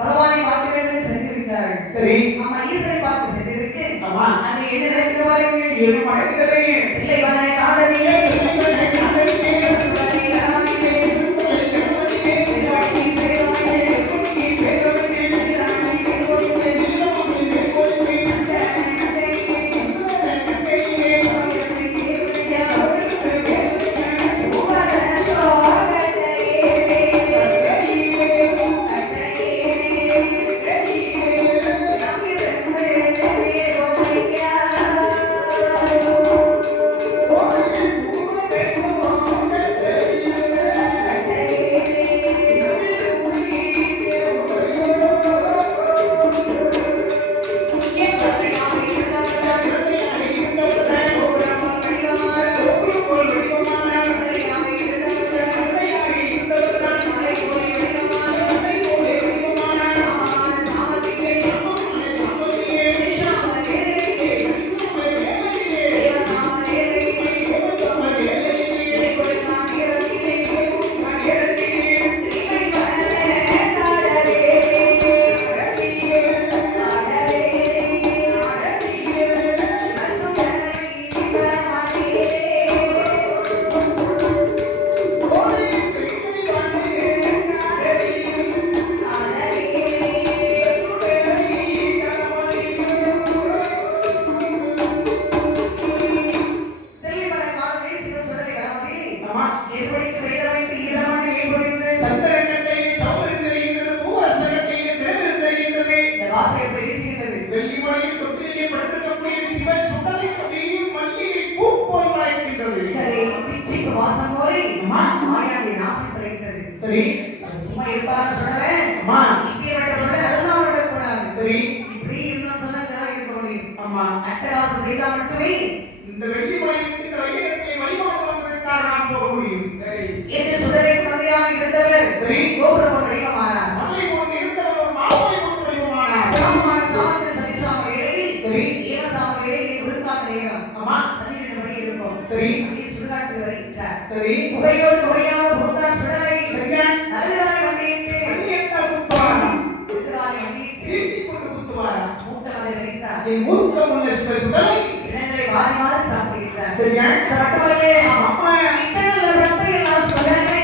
பகவானை பார்க்க வேண்டும் சென்று விட்டார்கள். சரி அம்மா ஈஸ்வரை பார்த்து சென்றிருக்கு. ஆமா அது என்ன நடக்குது பாருங்க. என்ன நடக்குது? இல்லை வனை காடலிலே சரி சும்மா இருப்பாரா சொல்லல. அம்மா இப்படி விட்டப்பட அதெல்லாம் விடக்கூடாது. சரி இப்படி இன்னும் சொன்னா இருக்க முடியும். ஆமா அட்டகாசம் செய்தால் மட்டுமே இந்த வெள்ளி மலைக்கு வைரத்தை வழிபாடுவதற்காக நாம் போக முடியும். சரி என்று சுடரை தந்தையாக இருந்தவர் சரி கோபுரம் வடிவமானார். மலை போன்று இருந்தவர் ஒரு மாமலை போன்று வடிவமானார். சாமமான சாமத்தை சதிசாம வேளையில் சரி ஏவசாம வேளையில் ஒழுங்காத நேரம். ஆமா 12 மணி இருக்கும். சரி அப்படி சுடுகாட்டு வருகிறார். சரி புகையோடு புகையாக போந்தார் சுடரை நல்லவாரி வண்டியிட்டு வண்டியத்த குத்துவாரா குத்துவாரி வண்டியிட்டு ஈட்டி கொண்டு குத்துவாரா மூட்டவரை வைத்தார். என் மூர்க்க முன்ன சுடரை இரண்டரை வாரி வாரி சாப்பிட்டார். சரியா கட்டவரே அம்மா இச்சனல ரத்தை எல்லாம் சுடரை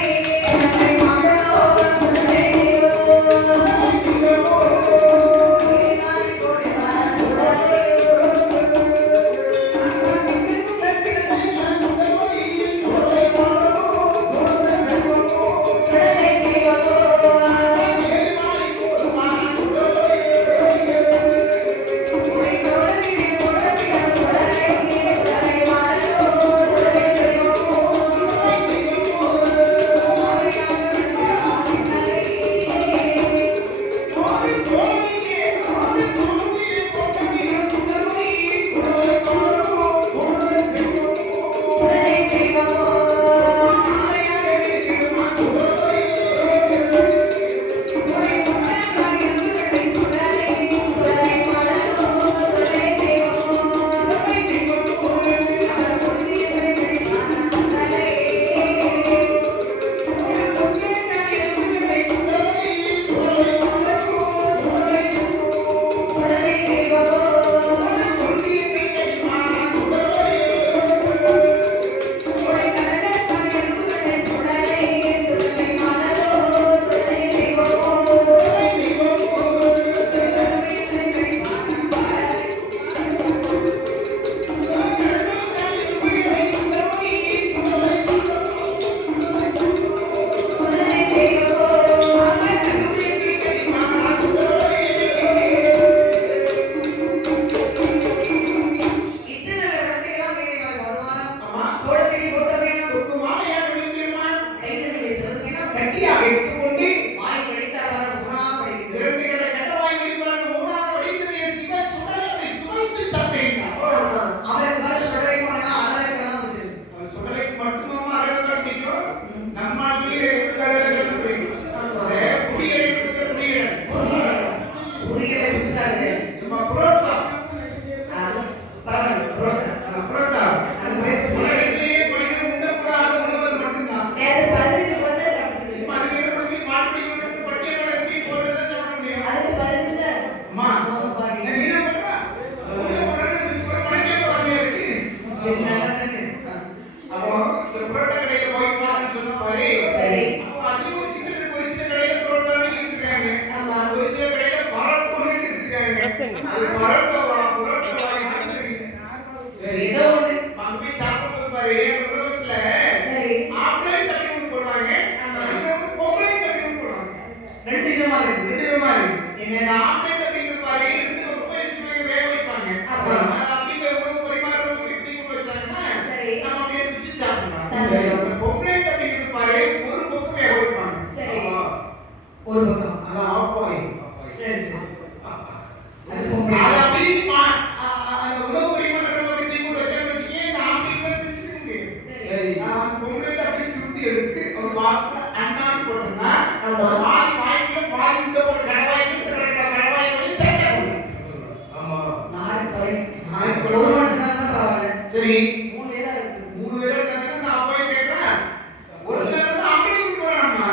நல்லா தானே. அப்போ இந்த புரோட்டா கடையில போய் பாருன்னு சொன்ன மாதிரி சரி. அப்போ அதுலயும் ஒரு சின்ன ஒரு சில கடையில புரோட்டான்னு இருக்காங்க. ஆமா. ஒரு சில கடையில பரோட்டான்னு இருக்காங்க. அது பரோட்டாவா புரோட்டாவா ஏதோ ஒண்ணு அங்கே சாப்பிட்டு பாரு உலகத்துல சரி ஆம்லேட் அப்படின்னு போடுவாங்க. இங்க வந்து பொங்கல் அப்படின்னு போடுவாங்க. ரெண்டு விதமா இருக்கு. ரெண்டு விதமா இருக்கு. என்ன ஆம்லேட் அப்படின்னு பாரு ரெண்டு பக்கமும் வச்சு வேக வைப்பாங்க. அது அப்படியே ஒரு பரிமாறணும் கிட்டி வச்சாங்கன்னா சரி நம்ம அப்படியே பிச்சு சாப்பிடலாம். சாப்பிடலாம். பொங்கல் அப்படின்னு பாரு ஒரு பக்கம் வேக வைப்பாங்க. சரி ஒரு பக்கம் அதான் ஆஃப் ஆயில். சரி சரி அது அது பொங்கல் அப்படியே அந்த உணவு பரிமாறணும் கிட்டி வச்சாங்க வச்சுக்கே இந்த ஆம்லேட் பிச்சுக்க முடியும். சரி நான் பொங்கல் அப்படியே சுருட்டி எடுத்து ஒரு பாத்திர அண்ணான்னு போட்டோம்னா ஆமா பாதி வாய்க்குள்ள பாதி இந்த ஒரு கடவாய் பண்ணி சேர்க்க முடியும். ஆமா நாலு தொலை நாலு ஒரு மாசம் தான் பரவாயில்ல. சரி மூணு பேரா இருக்கு. மூணு பேரும் இருந்தாங்கன்னா நான் போய் கேட்கிறேன் ஒரு நேரம் தான் அமெரிக்கு போறாமா.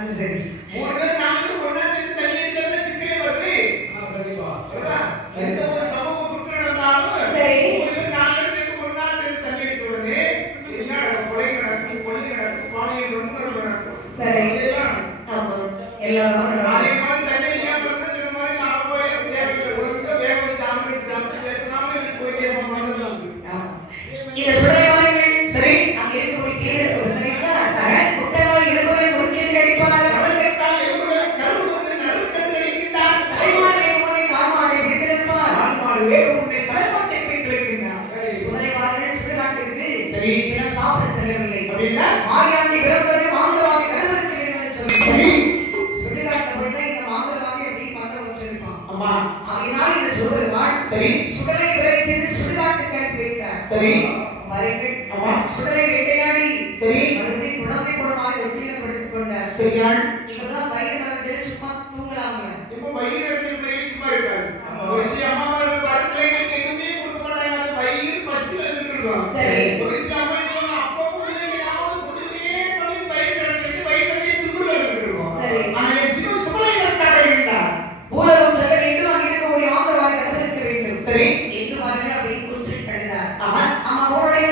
அது சரி மூணு பேர் நாலு ஒரு நேரம் சேர்த்து தண்ணி அடிக்கிறதுல சிக்கலே வருது. எந்த ஒரு சமூக குற்றம் நடந்தாலும் சரி மூணு பேர் நாலு சேர்த்து ஒரு நாள் சேர்த்து தண்ணி அடிக்க உடனே எல்லாம் கொலை நடக்கும் கொலை நடக்கும் பாலியல் வன்முறை நடக்கும். சரி இதெல்லாம் ஆமா எல்லாரும் அதே மாதிரி தண்ணி அடிக்காம இருந்தா சொன்ன மாதிரி நான் போய் தேவையில்லை ஒரு நிமிஷம் வேக வச்சு ஆம்லேட் சாப்பிட்டு பேசாம போயிட்டே இருப்போம். இந்த சுடைவார்கள் சரி அங்க இருக்கக்கூடிய கீழே ஒரு நிலைத்தான் குட்டைவாய் இருப்பதை குறுக்கேறி அடிப்பார். அவர்களுக்காக எவ்வளவு கருவு வந்து நறுக்கத்தில் அடிக்கின்றார். தலைமாடு வேறுமுறை கால்மாடை பிடித்திருப்பார். ஆன்மாடு வேறு உன்னை தலைமாட்டை பிடித்திருக்கின்றார். சுடைவார்கள் சுடுகாட்டிற்கு சரி பின்னர் சாப்பிட செல்லவில்லை. அப்படின்னா மாயாண்டி பிறப்பதை மாந்திரவாதி கருவிற்கு வேண்டும் என்று சொல்லி சரி சுடுகாட்டில் போய் தான் இந்த மாந்திரவாதி எப்படி மந்திரம் வச்சிருப்பான். ஆமா அதனால் இந்த சுடுவாள் சரி சுடலை விரை செய்து சுடுகாட்டுக்கு அனுப்பி வைத்தார். சரி மறைகள் ஆமா சுடலை வேட்டையாடி சரி மறுபடியும் குழந்தை குணமாக ஒட்டியில படுத்துக் கொண்டார். சரியான் இப்பதான் வயிறு நிறைஞ்சு சும்மா தூங்கலாங்க. இப்போ வயிறு சும்மா இருக்காது. ஒரு சில அம்மாமார்கள் பிள்ளைகளுக்கு எதுவுமே கொடுக்க மாட்டாங்க. அது வயிறு பசியில் இருந்துருக்கும். சரி ஒரு சில அம்மா அப்போ பிள்ளைங்க ஏதாவது கொடுத்துட்டே பண்ணி வயிறு கிடக்கிறது வயிறு துப்புரவு இருக்கும். சரி ஆனால் சிவ சுமலை இருக்காக இருந்தார். பூலகம் செல்ல வேண்டும் அங்கே இருக்கக்கூடிய ஆந்திரவாதி கருவிருக்க வேண்டும். சரி என்று பாருங்க அப்படியே குறிச்சு கழுதார். ஆமா ஆமா போருடைய